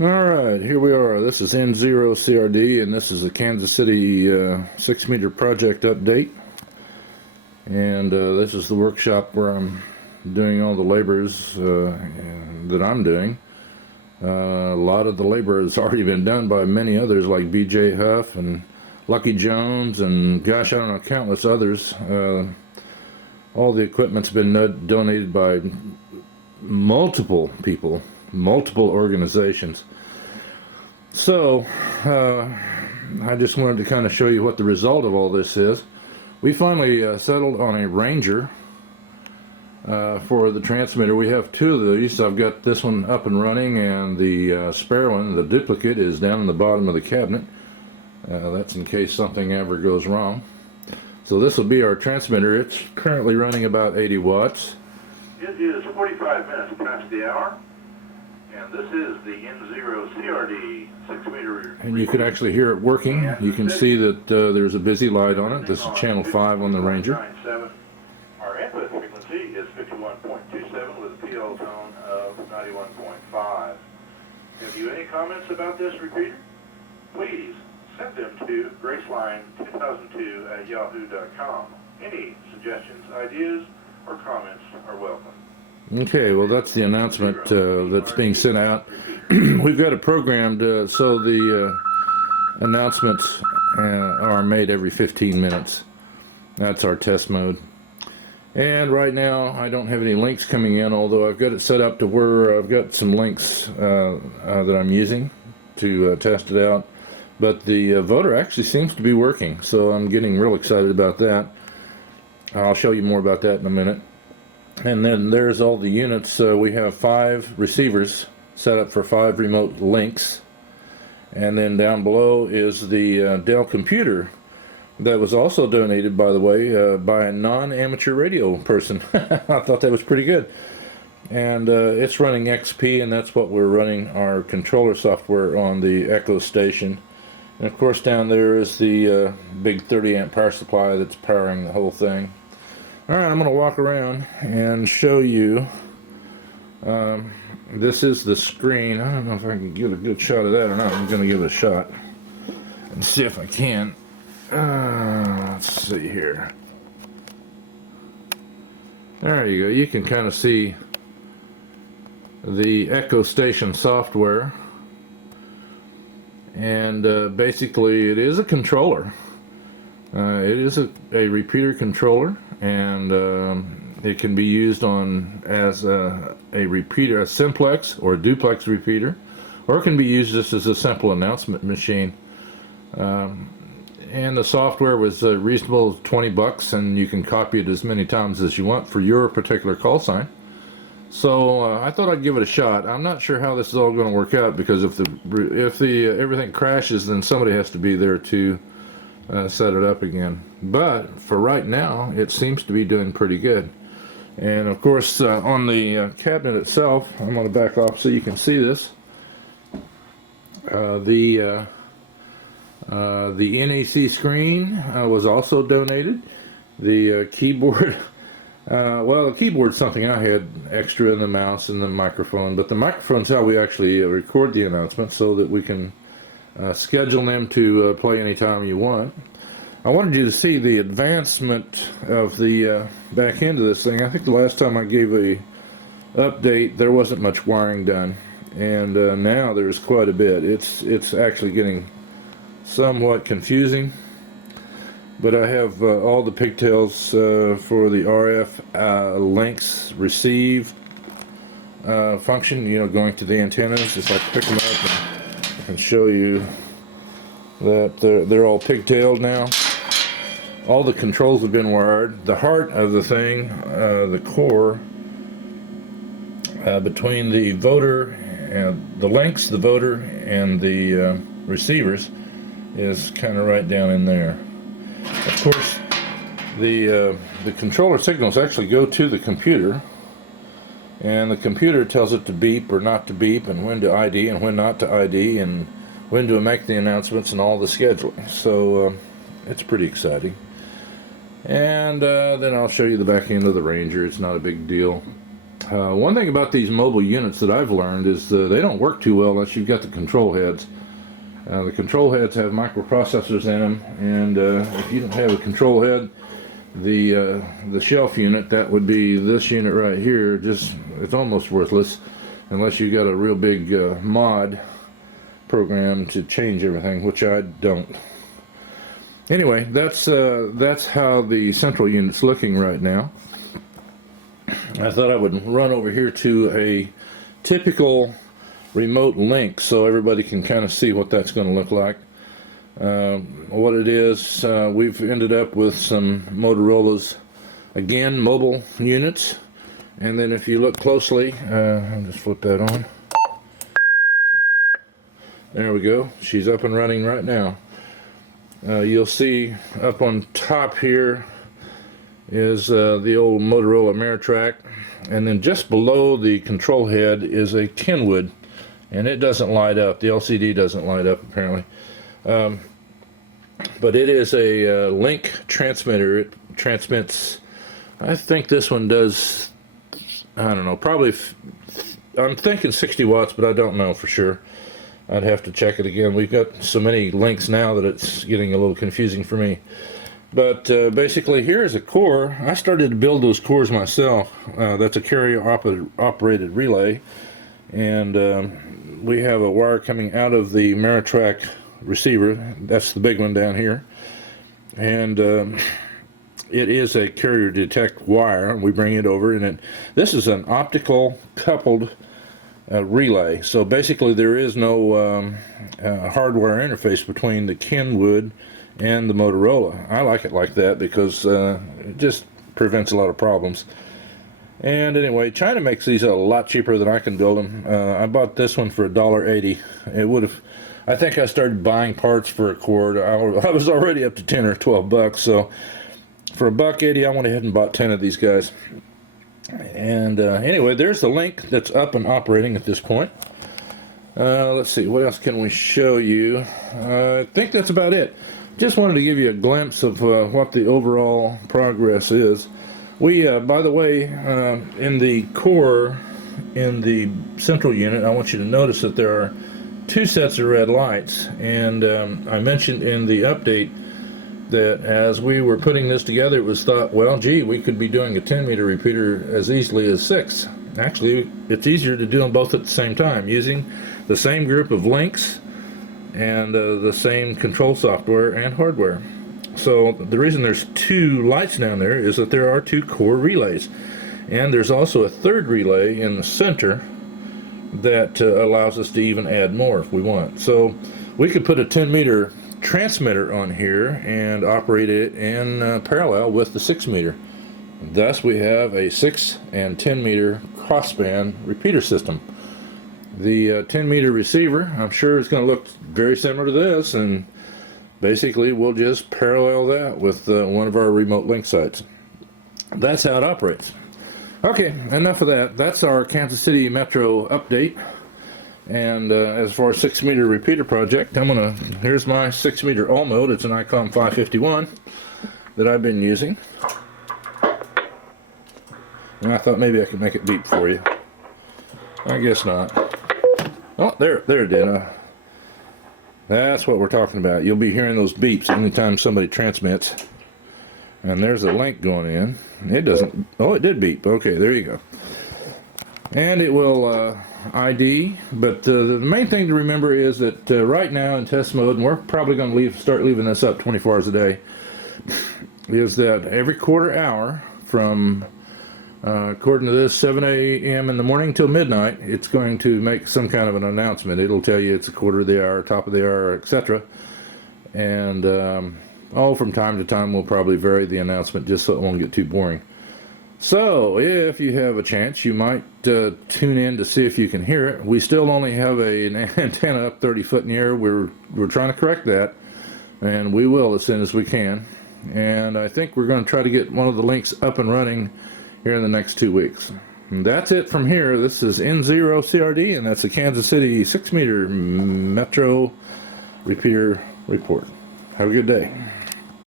Alright, here we are. This is N0CRD, and this is a Kansas City 6-meter project update. And this is the workshop where I'm doing all the labors that I'm doing. A lot of the labor has already been done by many others like BJ Huff and Lucky Jones and gosh, I don't know, countless others. All the equipment's been donated by multiple people, multiple organizations. So I just wanted to kind of show you what the result of all this is. We finally settled on a Ranger for the transmitter. We have two of these. I've got this one up and running, and the spare one, the duplicate, is down in the bottom of the cabinet. That's in case something ever goes wrong. So this will be our transmitter. It's currently running about 80 watts. It is 45 minutes past the hour, and this is the N0CRD 6-meter. And you can actually hear it working. You can see that there's a busy light on it. This is channel 5 on the Ranger. Our input frequency is 51.27 with a PL tone of 91.5. Have you any comments about this repeater? Please send them to graceline2002@yahoo.com. Any suggestions, ideas, or comments are welcome. Okay, well that's the announcement that's being sent out. We've got it programmed so the announcements are made every 15 minutes. That's our test mode. And right now I don't have any links coming in, although I've got it set up to where I've got some links that I'm using to test it out. But the voter actually seems to be working, so I'm getting real excited about that. I'll show you more about that in a minute. And then there's all the units. We have 5 receivers set up for 5 remote links. And then down below is the Dell computer that was also donated, by the way, by a non-amateur radio person. I thought that was pretty good. And it's running XP, and that's what we're running our controller software on the Echo station. And of course down there is the big 30 amp power supply that's powering the whole thing. Alright, I'm going to walk around and show you. This is the screen. I don't know if I can get a good shot of that or not. I'm going to give it a shot and see if I can. Let's see here. There you go. You can kind of see the Echo Station software. And basically it is a controller. It is a repeater controller, and it can be used on as a repeater, a simplex or a duplex repeater, or it can be used just as a simple announcement machine. And the software was reasonable, $20, and you can copy it as many times as you want for your particular call sign. So I thought I'd give it a shot. I'm not sure how this is all going to work out, because if everything crashes, then somebody has to be there to set it up again. But for right now, it seems to be doing pretty good. And of course, on the cabinet itself, I'm going to back off so you can see this. The NAC screen was also donated. The keyboard. Well, the keyboard's something I had extra, in the mouse and the microphone, but the microphone's how we actually record the announcements so that we can schedule them to play anytime you want. I wanted you to see the advancement of the back end of this thing. I think the last time I gave a update, there wasn't much wiring done, and now there's quite a bit. It's actually getting somewhat confusing. But I have all the pigtails for the RF links receive function, you know, going to the antennas. Just like pick them up, and I can show you that they're all pigtailed now. All the controls have been wired. The heart of the thing, the core, between the voter and the links, the voter, and the receivers, is kind of right down in there. Of course, the controller signals actually go to the computer, and the computer tells it to beep or not to beep, and when to ID and when not to ID, and when to make the announcements, and all the scheduling. So it's pretty exciting. And then I'll show you the back end of the Ranger. It's not a big deal. One thing about these mobile units that I've learned is they don't work too well unless you've got the control heads. The control heads have microprocessors in them, and if you don't have a control head, the shelf unit, that would be this unit right here, it's almost worthless unless you got a real big mod program to change everything, which I don't. Anyway, that's how the central unit's looking right now. I thought I would run over here to a typical remote link so everybody can kind of see what that's going to look like. What it is, we've ended up with some Motorola's, again, mobile units, and then if you look closely, I'll just flip that on. There we go. She's up and running right now. You'll see up on top here is the old Motorola Ameritrac, and then just below the control head is a Kenwood, and it doesn't light up. The LCD doesn't light up apparently, but it is a link transmitter. It transmits, I think this one does, I don't know, probably I'm thinking 60 watts, but I don't know for sure. I'd have to check it again. We've got so many links now that it's getting a little confusing for me. But basically, here's a core. I started to build those cores myself. That's a carrier-operated relay, and we have a wire coming out of the Ameritrac receiver. That's the big one down here, and it is a carrier detect wire. We bring it over, and this is an optical coupled relay. So basically, there is no hardware interface between the Kenwood and the Motorola. I like it like that because it just prevents a lot of problems. And anyway, China makes these a lot cheaper than I can build them. I bought this one for $1.80. It would have, I think I started buying parts for a cord. I was already up to 10 or 12 bucks, so for $1.80 I went ahead and bought 10 of these guys. And anyway, there's the link that's up and operating at this point. Let's see, what else can we show you? I think that's about it. Just wanted to give you a glimpse of what the overall progress is. We, by the way, in the core, in the central unit, I want you to notice that there are two sets of red lights. And I mentioned in the update that as we were putting this together, it was thought, well, gee, we could be doing a 10-meter repeater as easily as 6. Actually, it's easier to do them both at the same time, using the same group of links and the same control software and hardware. So the reason there's two lights down there is that there are two core relays, and there's also a third relay in the center that allows us to even add more if we want. So we could put a 10-meter transmitter on here and operate it in parallel with the 6-meter. Thus we have a 6 and 10-meter crossband repeater system. The 10-meter receiver, I'm sure it's going to look very similar to this, and basically we'll just parallel that with one of our remote link sites. That's how it operates. Okay, enough of that. That's our Kansas City Metro update. And as far as 6-meter repeater project, here's my 6-meter all mode. It's an ICOM 551 that I've been using. And I thought maybe I could make it beep for you. I guess not. Oh, there it did. That's what we're talking about. You'll be hearing those beeps anytime somebody transmits. And there's a link going in. It doesn't, oh, it did beep. Okay, there you go. And it will ID, but the main thing to remember is that right now in test mode, and we're probably going to start leaving this up 24 hours a day, is that every quarter hour from according to this, 7 a.m. in the morning till midnight, it's going to make some kind of an announcement. It'll tell you it's a quarter of the hour, top of the hour, etc. And from time to time we'll probably vary the announcement just so it won't get too boring. So if you have a chance, you might tune in to see if you can hear it. We still only have an antenna up 30 foot in the air. We're trying to correct that, and we will as soon as we can. And I think we're going to try to get one of the links up and running here in the next 2 weeks. And that's it from here. This is N0CRD, and that's the Kansas City 6-meter Metro repeater report. Have a good day.